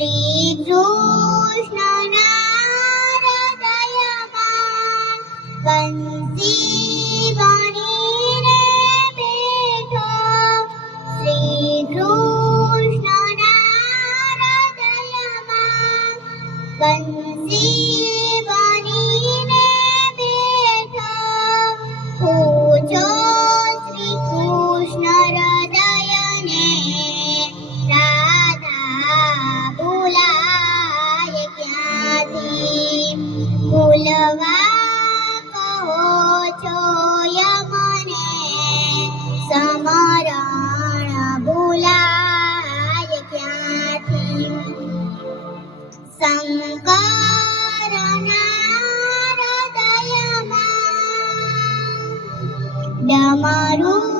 શ્રી કૃષ્ણના હૃદયમાં બંસી બનીને બેઠો. શ્રી કૃષ્ણના હૃદયમાં બંસી બનીને બેઠો. પૂછો શ્રી કૃષ્ણ હૃદયને રાધા ભૂલાય ક્યાંથી? ભૂલવા કહો છો યમને સમરણ ભૂલાય ક્યાંથી? શંકરના હૃદયમાં ડમરું